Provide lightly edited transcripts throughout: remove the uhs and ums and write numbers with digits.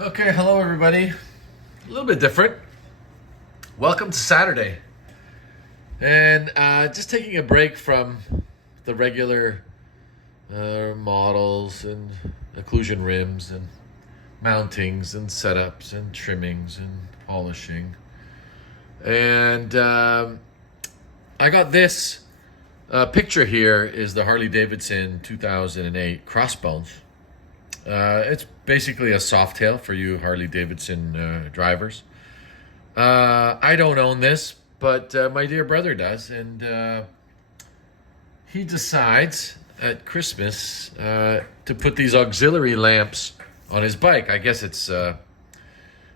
Okay, hello everybody. A little bit different. Welcome to Saturday. And just taking a break from the regular models and occlusion rims and mountings and setups and trimmings and polishing. And I got this picture here is the Harley Davidson 2008 Crossbones. It's basically a softail for you Harley Davidson drivers. I don't own this, but my dear brother does, and he decides at Christmas to put these auxiliary lamps on his bike. I guess it's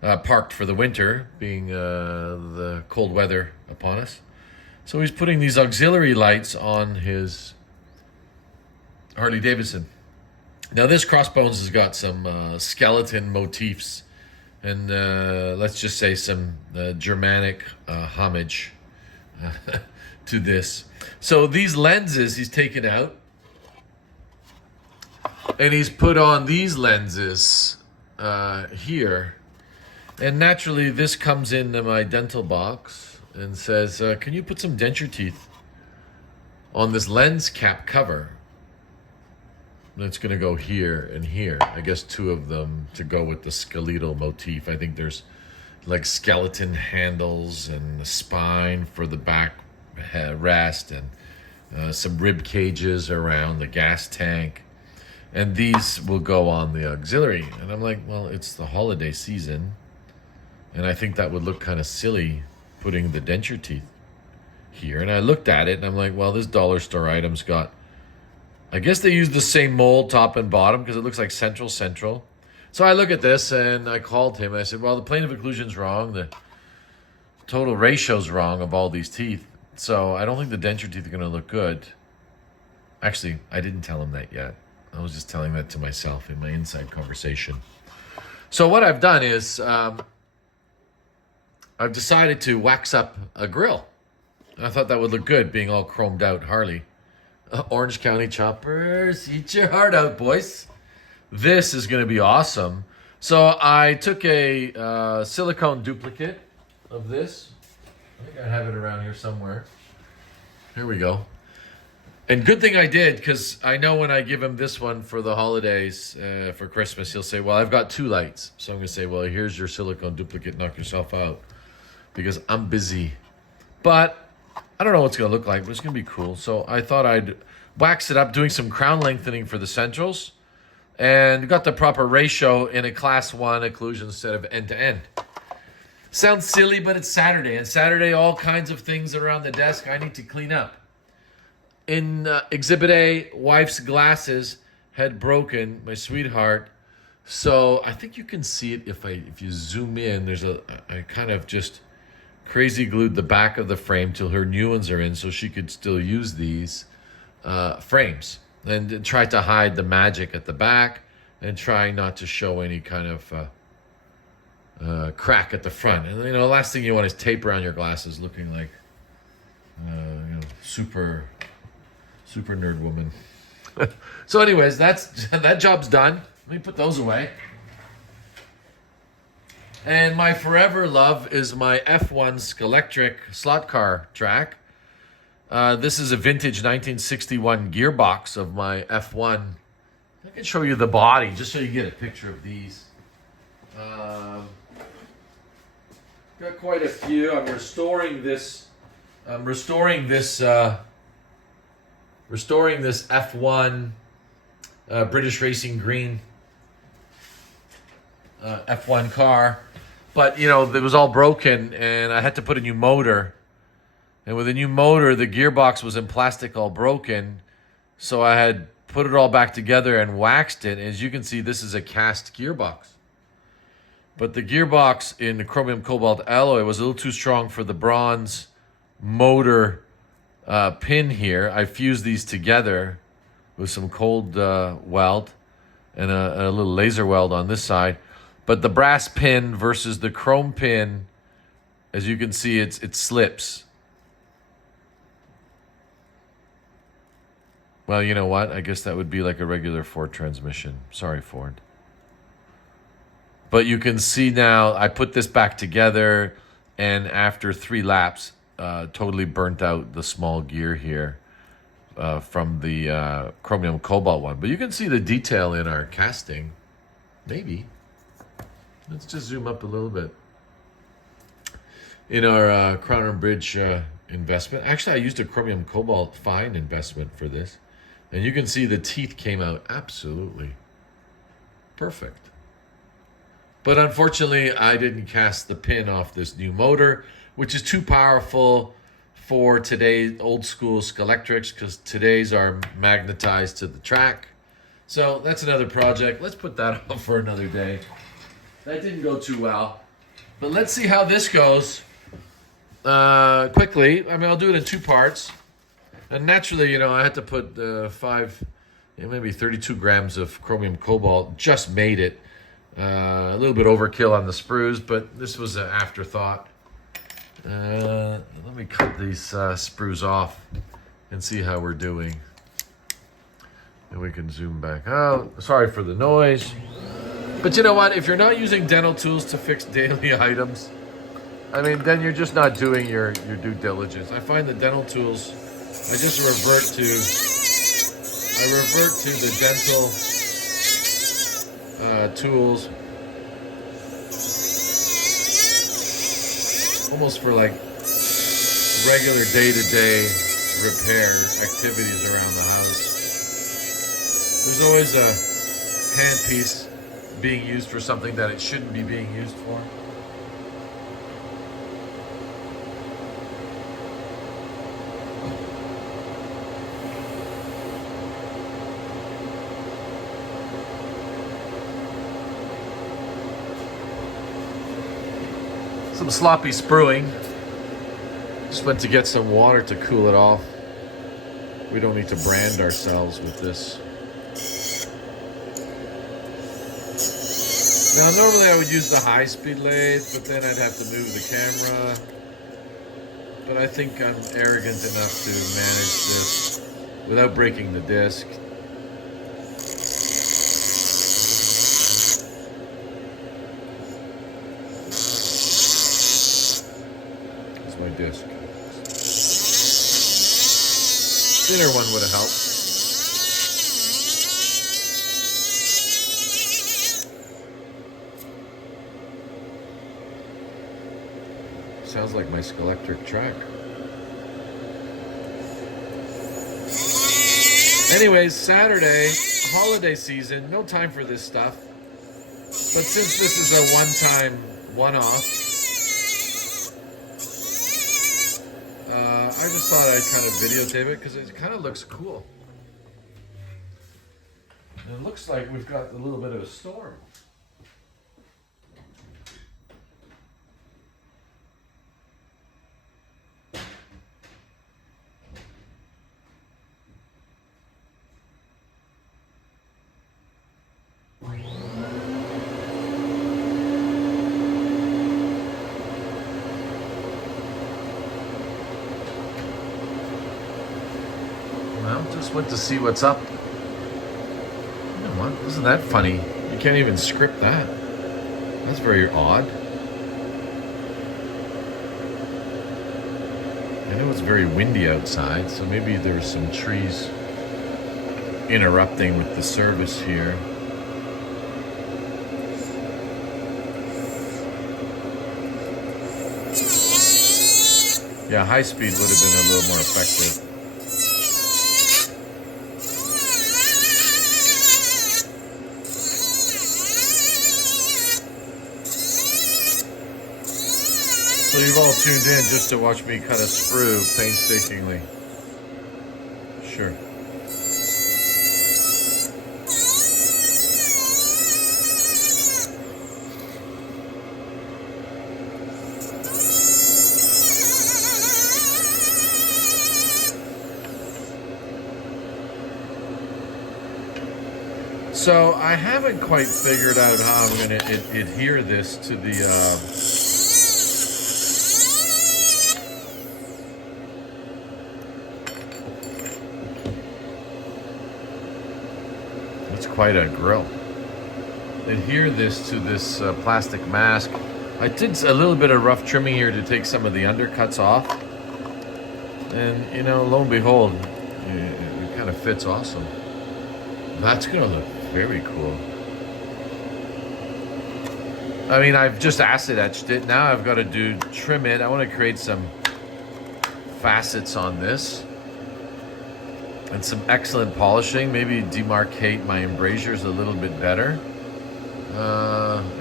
parked for the winter, being the cold weather upon us. So he's putting these auxiliary lights on his Harley Davidson. Now this Crossbones has got some skeleton motifs and let's just say some Germanic homage to this. So these lenses he's taken out and he's put on these lenses here. And naturally this comes into my dental box and says, can you put some denture teeth on this lens cap cover? It's going to go here and here. I guess two of them to go with the skeletal motif. I think there's like skeleton handles and the spine for the back rest and some rib cages around the gas tank. And these will go on the auxiliary. And I'm like, well, it's the holiday season. And I think that would look kind of silly putting the denture teeth here. And I looked at it and I'm like, well, this dollar store item's got, I guess they use the same mold top and bottom because it looks like central. So I look at this and I called him and I said, well, the plane of occlusion's wrong. The total ratio's wrong of all these teeth. So I don't think the denture teeth are going to look good. Actually, I didn't tell him that yet. I was just telling that to myself in my inside conversation. So what I've done is I've decided to wax up a grill. And I thought that would look good being all chromed out Harley. Orange County choppers, eat your heart out, boys. This is going to be awesome. So I took a silicone duplicate of this. I think I have it around here somewhere. Here we go. And good thing I did, because I know when I give him this one for the holidays, for Christmas, he'll say, well, I've got two lights. So I'm going to say, well, here's your silicone duplicate, knock yourself out. Because I'm busy. But I don't know what it's going to look like, but it's going to be cool. So I thought I'd wax it up, doing some crown lengthening for the centrals, and got the proper ratio in a class 1 occlusion instead of end-to-end. Sounds silly, but it's Saturday. And Saturday, all kinds of things around the desk I need to clean up. In Exhibit A, wife's glasses had broken, my sweetheart. So I think you can see it if you zoom in. There's I kind of just crazy glued the back of the frame till her new ones are in so she could still use these frames, and try to hide the magic at the back and try not to show any kind of crack at the front. And the last thing you want is tape around your glasses looking like super nerd woman. So anyways, that job's done. Let me put those away. And my forever love is my F1 Skelectric slot car track. This is a vintage 1961 gearbox of my F1. I can show you the body just so you get a picture of these. Got quite a few. I'm restoring this F1 British Racing Green F1 car. But, it was all broken, and I had to put a new motor. And with a new motor, the gearbox was in plastic all broken. So I had put it all back together and waxed it. As you can see, this is a cast gearbox. But the gearbox in the chromium cobalt alloy was a little too strong for the bronze motor pin here. I fused these together with some cold weld and a little laser weld on this side. But the brass pin versus the chrome pin, as you can see, it slips. Well, you know what? I guess that would be like a regular Ford transmission. Sorry, Ford. But you can see now, I put this back together, and after 3 laps, totally burnt out the small gear here from the chromium cobalt one. But you can see the detail in our casting. Maybe. Let's just zoom up a little bit. In our Crown and Bridge investment. Actually, I used a chromium cobalt fine investment for this. And you can see the teeth came out absolutely perfect. But unfortunately, I didn't cast the pin off this new motor, which is too powerful for today's old school Scalectrics, because today's are magnetized to the track. So that's another project. Let's put that off for another day. That didn't go too well. But let's see how this goes quickly. I mean, I'll do it in 2 parts. And naturally, I had to put 32 grams of chromium cobalt. Just made it. A little bit overkill on the sprues, but this was an afterthought. Let me cut these sprues off and see how we're doing. And we can zoom back out. Sorry for the noise. But you know what? If you're not using dental tools to fix daily items, I mean, then you're just not doing your due diligence. I find the dental tools, I just revert to the dental tools almost for like regular day-to-day repair activities around the house. There's always a handpiece being used for something that it shouldn't be being used for. Some sloppy spruing. Just went to get some water to cool it off. We don't need to brand ourselves with this. Now, normally I would use the high-speed lathe, but then I'd have to move the camera. But I think I'm arrogant enough to manage this without breaking the disc. My disc. Thinner one would have helped. Sounds like my Scalectric track. Anyways, Saturday, holiday season, no time for this stuff. But since this is a one-time, one-off, I just thought I'd kind of videotape it because it kind of looks cool. And it looks like we've got a little bit of a storm. Well, just went to see what's up. You know what? Isn't that funny? You can't even script that. That's very odd. I know it's very windy outside, so maybe there's some trees interrupting with the service here. Yeah, high speed would have been a little more effective. So you've all tuned in just to watch me cut a sprue painstakingly. Sure. So I haven't quite figured out how I'm going to adhere this to the it's quite a grill. adhere this to this plastic mask. I did a little bit of rough trimming here to take some of the undercuts off. And, you know, lo and behold, it kind of fits awesome. That's going to look very cool. I mean, I've just acid etched it. Now I've got to trim it. I want to create some facets on this. And some excellent polishing. Maybe demarcate my embrasures a little bit better.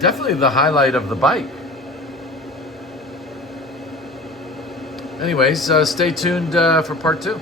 Definitely the highlight of the bike. Anyways, stay tuned for part 2.